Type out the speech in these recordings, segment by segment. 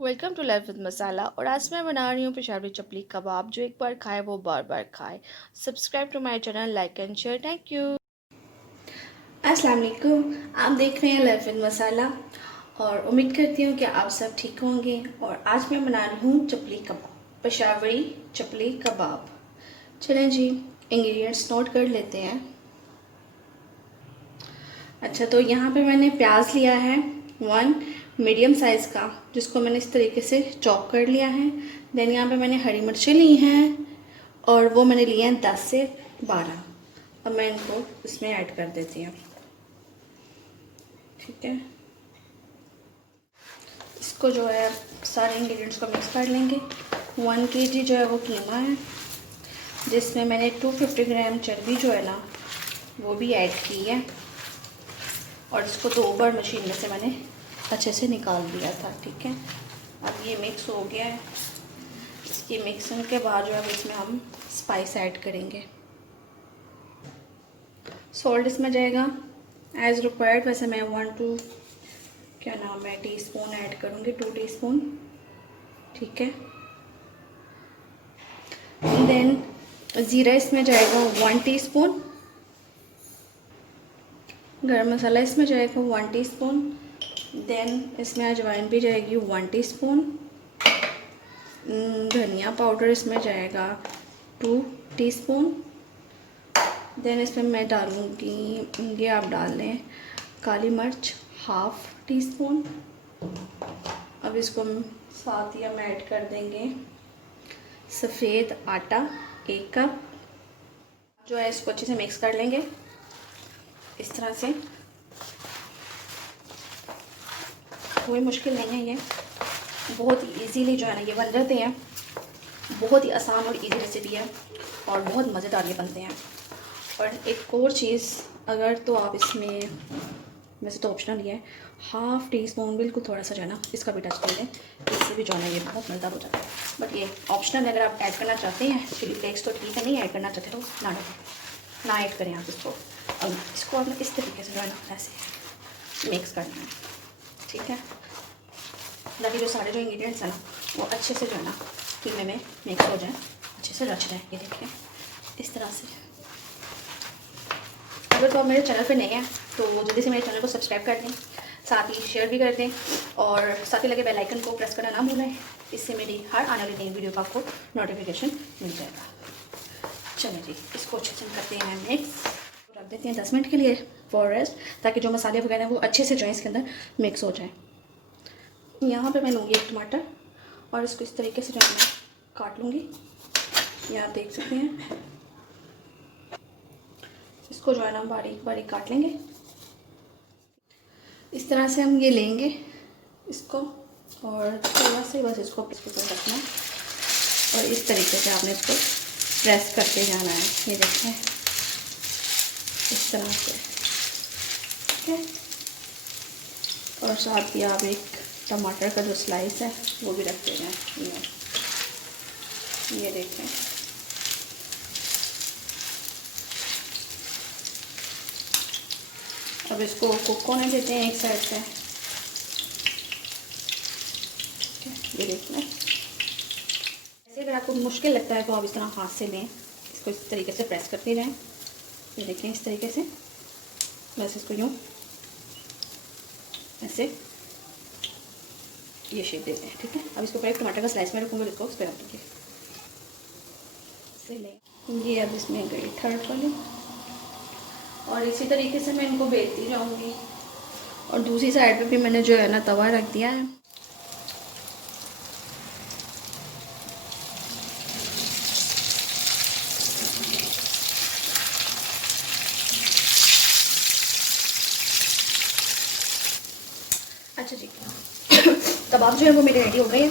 Welcome to life with मसाला। और आज मैं बना रही हूँ पेशावरी चपली कबाब। जो एक बार खाए वो बार बार खाए। Subscribe to my channel, like and share. Thank you. अस्सलाम वालेकुम। आप देख रहे हैं लाइफ विद मसाला और उम्मीद करती हूँ कि आप सब ठीक होंगे। और आज मैं बना रही हूँ चपली कबाब, पेशावरी चपली कबाब। चलें जी, इंग्रेडिएंट्स नोट कर लेते हैं। अच्छा, तो यहाँ पे मैंने प्याज लिया है 1 मीडियम साइज़ का, जिसको मैंने इस तरीके से चॉप कर लिया है। देन यहाँ पे मैंने हरी मिर्चें ली हैं और वो मैंने लिए हैं 10 से 12। अब मैं इनको इसमें ऐड कर देती हूँ। ठीक है, इसको जो है सारे इंग्रेडिएंट्स को मिक्स कर लेंगे। 1 kg जो है वो कीमा है, जिसमें मैंने 250 ग्राम चर्बी जो है ना वो भी ऐड की है। और इसको 2 बार मशीन में से मैंने अच्छे से निकाल दिया था। ठीक है, अब ये मिक्स हो गया है। इसकी मिक्सिंग के बाद जो है इसमें हम स्पाइस ऐड करेंगे। सॉल्ट इसमें जाएगा एज़ रिक्वायर्ड। वैसे मैं 1 क्या नाम है टीस्पून ऐड करूँगी, 2 टीस्पून। ठीक है, देन ज़ीरा इसमें जाएगा 1 टीस्पून। गरम मसाला इसमें जाएगा 1 टीस्पून। देन इसमें अजवाइन भी जाएगी 1 टीस्पून। धनिया पाउडर इसमें जाएगा 2 टीस्पून। देन इसमें मैं डालूँगी, ये आप डाल लें, काली मिर्च 1/2 टीस्पून। अब इसको हम साथ ही हम ऐड कर देंगे सफ़ेद आटा 1 कप। जो है इसको अच्छे से मिक्स कर लेंगे इस तरह से। कोई मुश्किल नहीं है, ये बहुत इजीली जो है ना ये बन जाते हैं। बहुत ही आसान और इजी रेसिपी है और बहुत मज़ेदार ये बनते हैं। और एक और चीज़, अगर तो आप इसमें, वैसे तो ऑप्शनल ही है, 1/2 टीस्पून बिल्कुल थोड़ा सा जो है ना इसका भी टच कर दें, इससे भी जो है ना ये बहुत मज़ेदार हो जाता है। बट ये ऑप्शनल है, अगर आप ऐड करना चाहते हैं चिली फ्लेक्स तो ठीक है, नहीं ऐड करना चाहते तो ना ऐड करें आप इसको। अब इसको आपने इस तरीके से जो है ना ऐसे मिक्स करना है। ठीक है, ताकि जो सारे जो इंग्रेडिएंट्स हैं ना वो अच्छे से जो है ना कीमे में मिक्स हो जाए, अच्छे से रच जाए। ये देखिए इस तरह से। अगर तो आप मेरे चैनल पे नहीं हैं तो जल्दी से मेरे चैनल को सब्सक्राइब कर दें, साथ ही शेयर भी कर दें और साथ ही लगे बेल आइकन को प्रेस करना ना भूलें। इससे मेरी हर आने वाली नई वीडियो का आपको नोटिफिकेशन मिल जाएगा। चलिए जी, इसको अच्छे से करते हैं मिक्स। रख देते हैं 10 मिनट के लिए फॉर रेस्ट, ताकि जो मसाले वगैरह हैं वो अच्छे से जो है इसके अंदर मिक्स हो जाए। यहाँ पे मैं लूँगी 1 टमाटर और इसको इस तरीके से जो है मैं काट लूँगी। ये आप देख सकते हैं। इसको जो है ना बारीक बारीक काट लेंगे। इस तरह से हम ये लेंगे इसको और थोड़ा सा बस इसको रखना है और इस तरीके से आपने इसको प्रेस करते जाना है। ये देखें इस तरह से। ठीक है, और साथ ही आप एक टमाटर का जो स्लाइस है वो भी रख देना। ये देखें, अब इसको कुक होने देते हैं एक साइड से। ये देखना, ऐसे अगर आपको मुश्किल लगता है तो आप इस तरह हाथ से लें, इसको इस तरीके से प्रेस करते जाएं। ये देखें इस तरीके से, बस इसको यूँ ऐसे ये शेप देते हैं। ठीक है, अब इसको ऊपर एक टमाटर का स्लाइस में रखूँगा, इसको उस पर रख दूँगी। ये अब इसमें गई 3rd वाली और इसी तरीके से मैं इनको बेलती जाऊँगी। और दूसरी साइड पे भी मैंने जो है ना तवा रख दिया है। अच्छा जी, कबाब जो है वो मेरे रेडी हो गए हैं।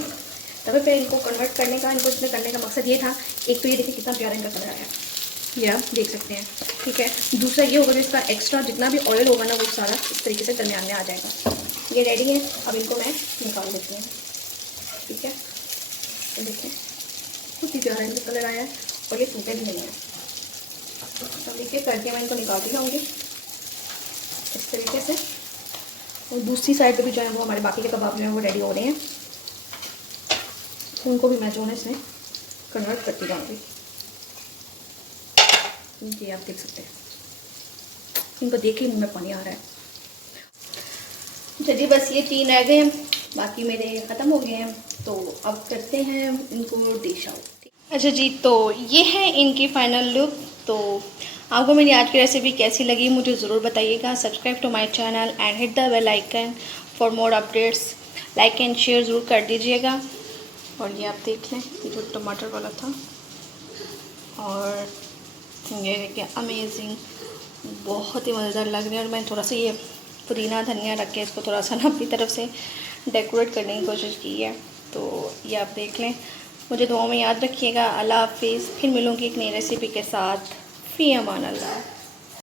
तवे पे इनको कन्वर्ट करने का, इनको इसमें करने का मकसद ये था, एक तो ये देखिए कितना प्यारा इनका कलर आया, ये आप देख सकते हैं। ठीक है, दूसरा ये होगा कि इसका एक्स्ट्रा जितना भी ऑयल होगा ना वो सारा इस तरीके से दरमियान में आ जाएगा। ये रेडी है, अब इनको मैं निकाल देती हूँ। ठीक है, तो देखिए कुछ ही प्यारा इनका कलर आया है और ये टूटे भी नहीं है। तो देखिए करके मैं इनको निकालती जाऊँगी इस तरीके से। और दूसरी साइड पे भी जो है वो हमारे बाकी के कबाब जो है वो रेडी हो रहे हैं। उनको भी मैं जो है इसमें कन्वर्ट करती जाऊँगी। ये आप देख सकते हैं, इनको देख के मुँह में पानी आ रहा है। चलिए बस ये 3 रह गए हैं, बाकी मेरे ख़त्म हो गए हैं। तो अब करते हैं इनको डिश आउट। अच्छा जी, तो ये है इनकी फ़ाइनल लुक। तो आपको मेरी आज की रेसिपी कैसी लगी मुझे ज़रूर बताइएगा। Subscribe to my channel and hit the bell icon for more updates. Like and share ज़रूर कर दीजिएगा। और ये आप देख लें, ये जो टमाटर वाला था, और ये देखिए अमेजिंग, बहुत ही मज़ेदार लग रहे हैं। और मैंने थोड़ा सा ये पुदीना धनिया रख के इसको थोड़ा सा ना अपनी तरफ से डेकोरेट करने की कोशिश की है। तो ये आप देख लें। मुझे दुआओं में याद रखिएगा। अल्लाह हाफिज़। फिर मिलूँगी एक नई रेसिपी के साथ। फ़ी अमान अल्लाह।